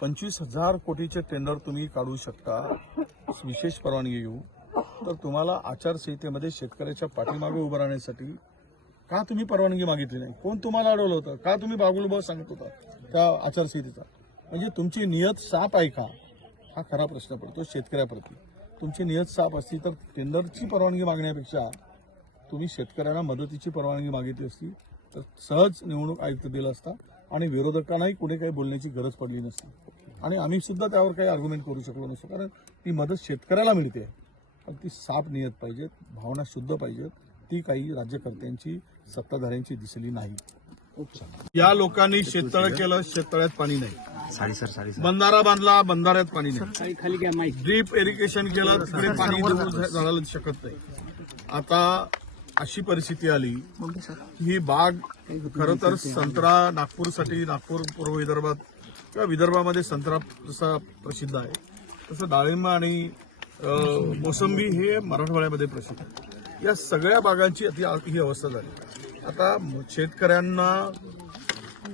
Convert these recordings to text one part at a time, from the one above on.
पंचवीस हजार कोटीचे टेंडर तुम्ही काढू शकता. विशेष परवानगी घेऊ. तर तुम्हाला आचारसंहितेमध्ये शेतकऱ्याच्या पाठीमागे उभं राहण्यासाठी का तुम्ही परवानगी मागितली नाही? कोण तुम्हाला अडवलं होतं? का तुम्ही बागुलबा सांगत होता त्या आचारसंहितेचा? म्हणजे तुमची नियत साप आहे का? हा खरा प्रश्न पडतो शेतकऱ्याप्रती. तुमची नियत साप असती तर टेंडरची परवानगी मागण्यापेक्षा तुम्ही शेतकऱ्यांना मदतीची परवानगी मागितली असती तर सहज निवडणूक आयुक्त दिला असता आणि विरोधकांनाही कुठे काही बोलण्याची गरज पडली नसती. आणि आम्ही सुद्धा त्यावर काही आर्ग्युमेंट करू शकलो नसतो कारण ती मदत शेतकऱ्याला मिळते. पण ती साफ नियत पाहिजेत भावना शुद्ध पाहिजेत ती काही राज्यकर्त्यांची सत्ताधाऱ्यांची दिसली नाही. या लोकांनी शेततळ केलं शेततळ्यात पाणी नाही. बंधारा बांधला बंधाऱ्यात पाणी नाही. खाली घ्या माईक ड्रीप इरिगेशन केलं तिकडे पाणी झाडाला शकत नाही. आता अशी परिस्थिती आली. ही बाग खरं तर संत्रा नागपूरसाठी नागपूर पूर्व विदर्भात किंवा विदर्भामध्ये संत्रा जसा प्रसिद्ध आहे तसं डाळिंब आणि मोसंबी हे मराठवाड्यामध्ये प्रसिद्ध आहे. या सगळ्या बागांची अति ही अवस्था झाली. आता शेतकऱ्यांना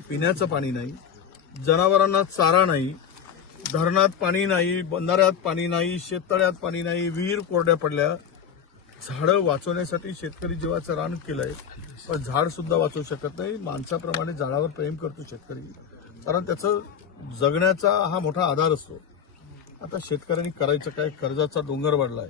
पिण्याचं पाणी नाही जनावरांना चारा नाही धरणात पाणी नाही बंधाऱ्यात पाणी नाही शेततळ्यात पाणी नाही विहीर कोरड्या पडल्या झाडं वाचवण्यासाठी शेतकरी जीवाचं रान केलंय. पण झाड सुद्धा वाचवू शकत नाही. माणसाप्रमाणे झाडावर प्रेम करतो शेतकरी. कारण त्याचं जगण्याचा हा मोठा आधार असतो. आता शेतकऱ्यांनी करायचं काय? कर्जाचा डोंगर वाढलाय.